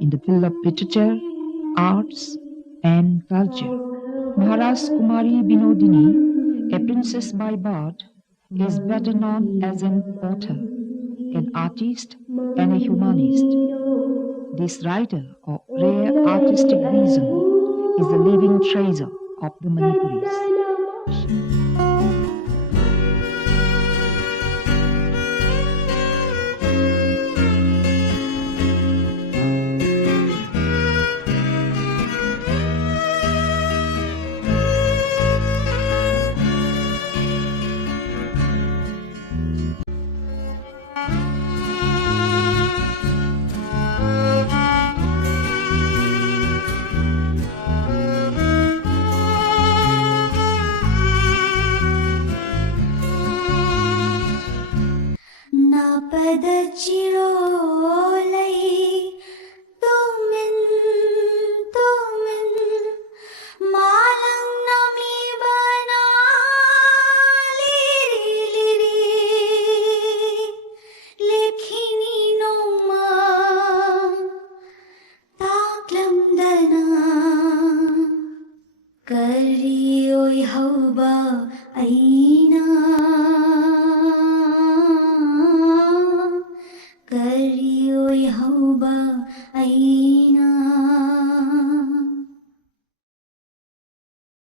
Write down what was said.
in the field of literature, arts, and culture. Maharaj Kumari Binodini, a princess by birth, is better known as an author, an artist, and a humanist. This writer of rare artistic vision is the living treasure of the Manipuris. Kari oi hauba aina